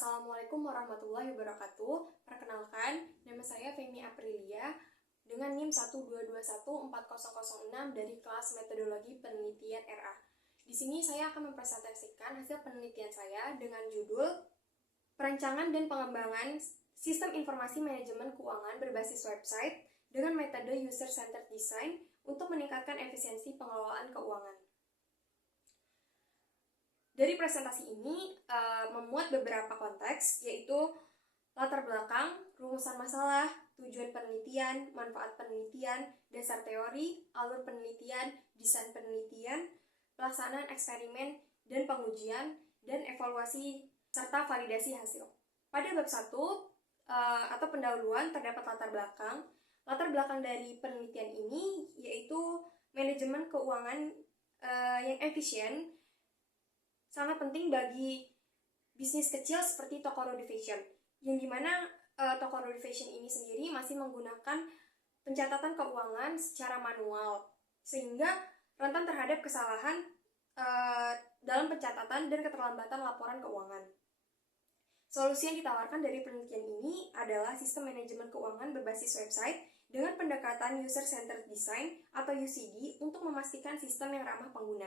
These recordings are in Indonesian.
Assalamualaikum warahmatullahi wabarakatuh. Perkenalkan, nama saya Femi Aprilia dengan NIM 122140006 dari kelas Metodologi Penelitian RA. Di sini saya akan mempresentasikan hasil penelitian saya dengan judul Perancangan dan Pengembangan Sistem Informasi Manajemen Keuangan berbasis website dengan metode User-Centered Design untuk meningkatkan efisiensi pengelolaan keuangan. Dari presentasi ini memuat beberapa konteks, yaitu latar belakang, rumusan masalah, tujuan penelitian, manfaat penelitian, dasar teori, alur penelitian, desain penelitian, pelaksanaan eksperimen dan pengujian, dan evaluasi serta validasi hasil. Pada bab 1 atau pendahuluan terdapat latar belakang. Latar belakang dari penelitian ini yaitu manajemen keuangan yang efisien sangat penting bagi bisnis kecil seperti toko road fashion, yang dimana toko road fashion ini sendiri masih menggunakan pencatatan keuangan secara manual, sehingga rentan terhadap kesalahan dalam pencatatan dan keterlambatan laporan keuangan. Solusi yang ditawarkan dari penelitian ini adalah sistem manajemen keuangan berbasis website dengan pendekatan User-Centered Design atau UCD untuk memastikan sistem yang ramah pengguna.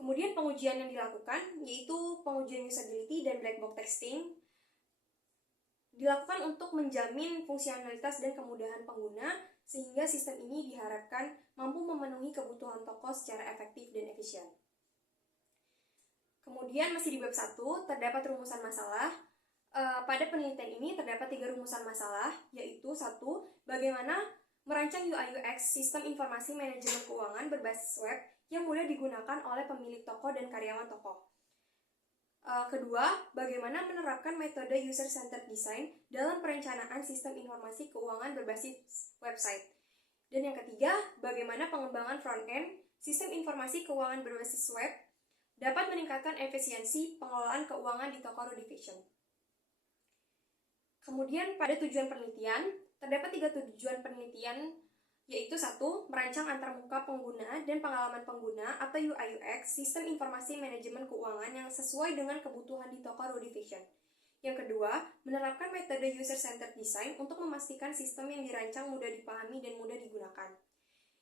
Kemudian pengujian yang dilakukan yaitu pengujian usability dan black box testing dilakukan untuk menjamin fungsionalitas dan kemudahan pengguna sehingga sistem ini diharapkan mampu memenuhi kebutuhan toko secara efektif dan efisien. Kemudian masih di bab 1 terdapat rumusan masalah. Pada penelitian ini terdapat 3 rumusan masalah, yaitu 1. Bagaimana merancang UI/UX sistem informasi manajemen keuangan berbasis web yang mudah digunakan oleh pemilik toko dan karyawan toko. Kedua, bagaimana menerapkan metode User-Centered Design dalam perencanaan sistem informasi keuangan berbasis website. Dan yang ketiga, bagaimana pengembangan front-end sistem informasi keuangan berbasis web dapat meningkatkan efisiensi pengelolaan keuangan di toko road fashion. Kemudian pada tujuan penelitian, terdapat 3 tujuan penelitian, yaitu 1. Merancang antarmuka pengguna dan pengalaman pengguna atau UI/UX sistem informasi manajemen keuangan yang sesuai dengan kebutuhan di toko road fashion. Yang kedua, menerapkan metode User-Centered Design untuk memastikan sistem yang dirancang mudah dipahami dan mudah digunakan.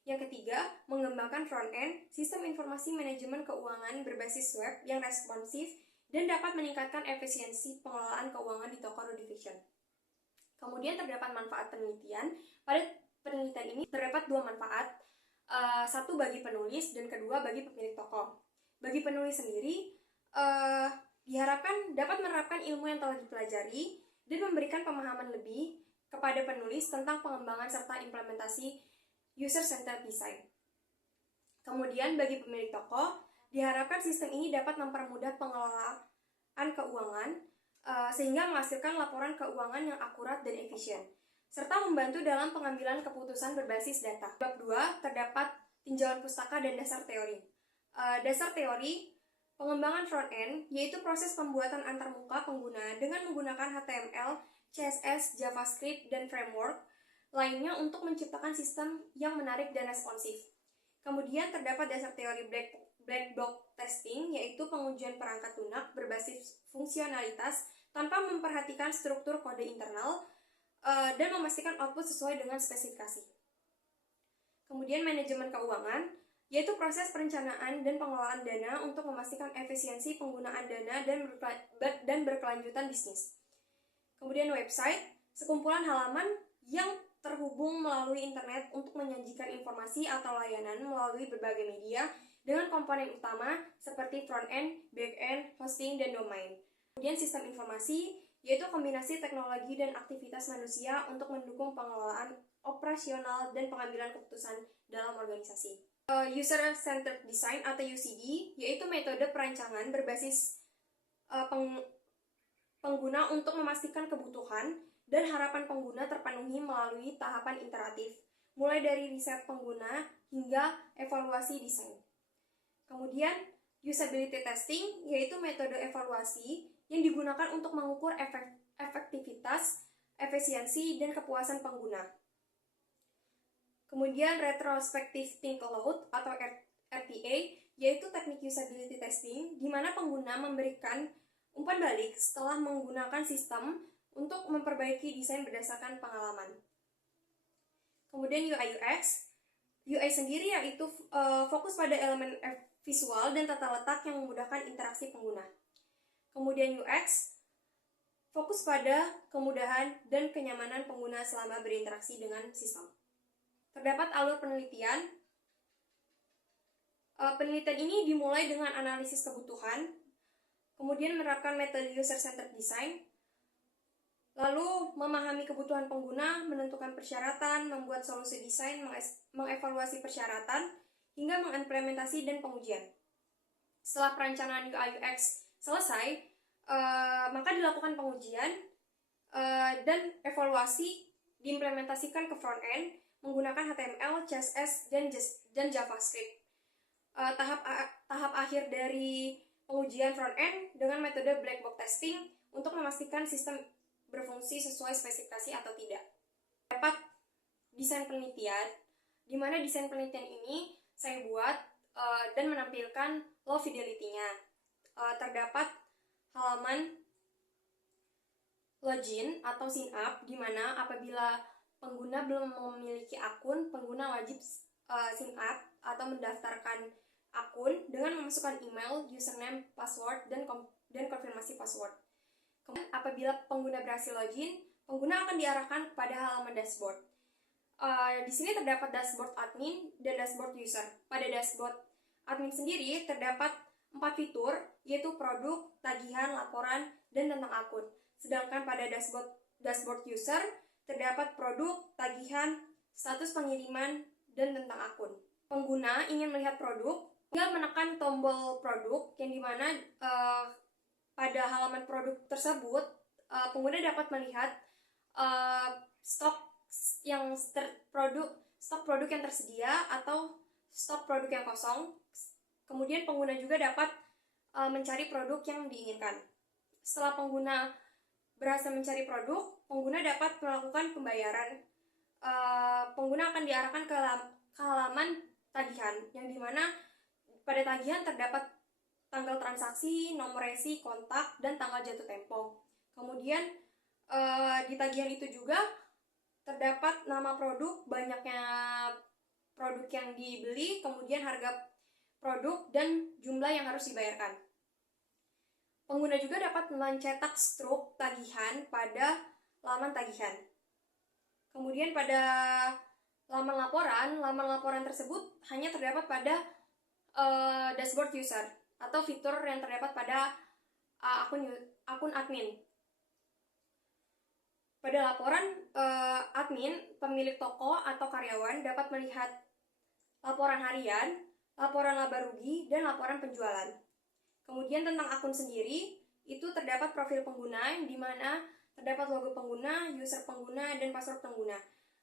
Yang ketiga, mengembangkan front-end sistem informasi manajemen keuangan berbasis web yang responsif dan dapat meningkatkan efisiensi pengelolaan keuangan di toko road fashion. Kemudian terdapat manfaat penelitian. Pada penelitian ini terdapat 2 manfaat, 1 bagi penulis dan kedua bagi pemilik toko. Bagi penulis sendiri, diharapkan dapat menerapkan ilmu yang telah dipelajari dan memberikan pemahaman lebih kepada penulis tentang pengembangan serta implementasi User-Centered Design. Kemudian bagi pemilik toko, diharapkan sistem ini dapat mempermudah pengelolaan keuangan sehingga menghasilkan laporan keuangan yang akurat dan efisien, serta membantu dalam pengambilan keputusan berbasis data. Bab 2 terdapat tinjauan pustaka dan dasar teori. Dasar teori pengembangan front-end yaitu proses pembuatan antarmuka pengguna dengan menggunakan HTML, CSS, JavaScript, dan framework lainnya untuk menciptakan sistem yang menarik dan responsif. Kemudian terdapat dasar teori black box testing, yaitu pengujian perangkat lunak berbasis fungsionalitas tanpa memperhatikan struktur kode internal dan memastikan output sesuai dengan spesifikasi. Kemudian manajemen keuangan, yaitu proses perencanaan dan pengelolaan dana untuk memastikan efisiensi penggunaan dana dan berkelanjutan bisnis. Kemudian website, sekumpulan halaman yang terhubung melalui internet untuk menyajikan informasi atau layanan melalui berbagai media dengan komponen utama seperti front-end, back-end, hosting, dan domain. Kemudian sistem informasi, yaitu kombinasi teknologi dan aktivitas manusia untuk mendukung pengelolaan operasional dan pengambilan keputusan dalam organisasi. User-Centered Design atau UCD, yaitu metode perancangan berbasis pengguna untuk memastikan kebutuhan dan harapan pengguna terpenuhi melalui tahapan iteratif, mulai dari riset pengguna hingga evaluasi desain. Kemudian, usability testing, yaitu metode evaluasi yang digunakan untuk mengukur efektivitas, efisiensi, dan kepuasan pengguna. Kemudian, retrospective think aloud atau RTA, yaitu teknik usability testing, di mana pengguna memberikan Umpan balik setelah menggunakan sistem untuk memperbaiki desain berdasarkan pengalaman. Kemudian UI UX. UI sendiri yaitu fokus pada elemen visual dan tata letak yang memudahkan interaksi pengguna. Kemudian UX fokus pada kemudahan dan kenyamanan pengguna selama berinteraksi dengan sistem. Terdapat alur penelitian. Penelitian ini dimulai dengan analisis kebutuhan, kemudian menerapkan metode user-centered design, lalu memahami kebutuhan pengguna, menentukan persyaratan, membuat solusi desain, mengevaluasi persyaratan, hingga mengimplementasi dan pengujian. Setelah perencanaan UI UX selesai, maka dilakukan pengujian dan evaluasi diimplementasikan ke front-end menggunakan HTML, CSS, dan JavaScript. Tahap akhir dari pengujian front-end dengan metode black box testing untuk memastikan sistem berfungsi sesuai spesifikasi atau tidak. Dapat desain penelitian, di mana desain penelitian ini saya buat dan menampilkan low fidelity-nya. Terdapat halaman login atau sign up, di mana apabila pengguna belum memiliki akun, pengguna wajib sign up atau mendaftarkan akun dengan memasukkan email, username, password, dan konfirmasi password. Kemudian apabila pengguna berhasil login, pengguna akan diarahkan kepada halaman dashboard. Di sini terdapat dashboard admin dan dashboard user. Pada dashboard admin sendiri terdapat 4 fitur, yaitu produk, tagihan, laporan, dan tentang akun. Sedangkan pada dashboard user terdapat produk, tagihan, status pengiriman, dan tentang akun. Pengguna ingin melihat produk, tinggal menekan tombol produk, yang dimana pada halaman produk tersebut pengguna dapat melihat stok produk yang tersedia atau stok produk yang kosong. Kemudian pengguna juga dapat mencari produk yang diinginkan. Setelah pengguna berhasil mencari produk, pengguna dapat melakukan pembayaran. Pengguna akan diarahkan ke halaman tagihan, yang dimana pada tagihan terdapat tanggal transaksi, nomor resi, kontak, dan tanggal jatuh tempo. Kemudian di tagihan itu juga terdapat nama produk, banyaknya produk yang dibeli, kemudian harga produk, dan jumlah yang harus dibayarkan. Pengguna juga dapat mencetak struk tagihan pada laman tagihan. Kemudian pada laman laporan tersebut hanya terdapat pada dashboard user atau fitur yang terdapat pada akun admin. Pada laporan admin, pemilik toko atau karyawan dapat melihat laporan harian, laporan laba rugi, dan laporan penjualan. Kemudian tentang akun sendiri, itu terdapat profil pengguna, yang dimana terdapat logo pengguna, user pengguna, dan password pengguna.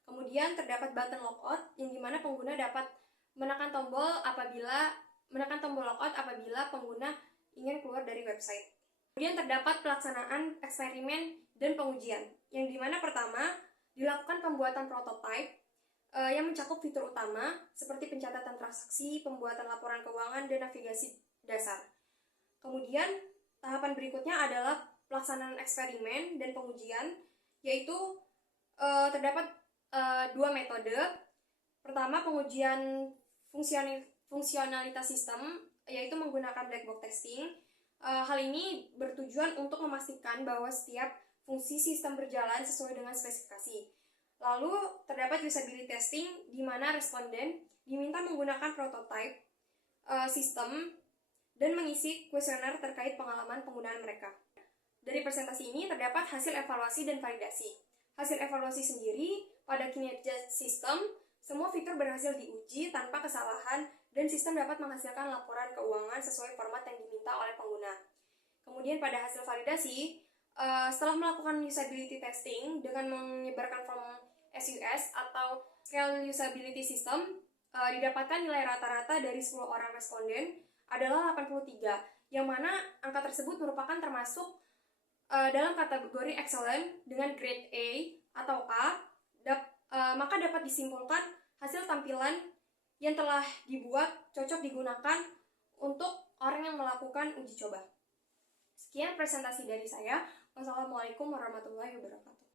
Kemudian terdapat button logout, yang dimana pengguna dapat menekan tombol logout apabila pengguna ingin keluar dari website. Kemudian terdapat pelaksanaan eksperimen dan pengujian, yang dimana pertama dilakukan pembuatan prototipe yang mencakup fitur utama seperti pencatatan transaksi, pembuatan laporan keuangan, dan navigasi dasar. Kemudian tahapan berikutnya adalah pelaksanaan eksperimen dan pengujian, yaitu terdapat 2 metode. Pertama, pengujian fungsionalitas sistem, yaitu menggunakan black box testing. Hal ini bertujuan untuk memastikan bahwa setiap fungsi sistem berjalan sesuai dengan spesifikasi. Lalu terdapat usability testing, di mana responden diminta menggunakan prototipe sistem dan mengisi kuesioner terkait pengalaman penggunaan mereka. Dari presentasi ini terdapat hasil evaluasi dan validasi. Hasil evaluasi sendiri, pada kinerja sistem, semua fitur berhasil diuji tanpa kesalahan dan sistem dapat menghasilkan laporan keuangan sesuai format yang diminta oleh pengguna. Kemudian pada hasil validasi, setelah melakukan usability testing dengan menyebarkan form SUS atau Scale Usability System, didapatkan nilai rata-rata dari 10 orang responden adalah 83, yang mana angka tersebut merupakan termasuk dalam kategori excellent dengan grade A atau A, maka dapat disimpulkan hasil tampilan yang telah dibuat cocok digunakan untuk orang yang melakukan uji coba. Sekian presentasi dari saya. Wassalamualaikum warahmatullahi wabarakatuh.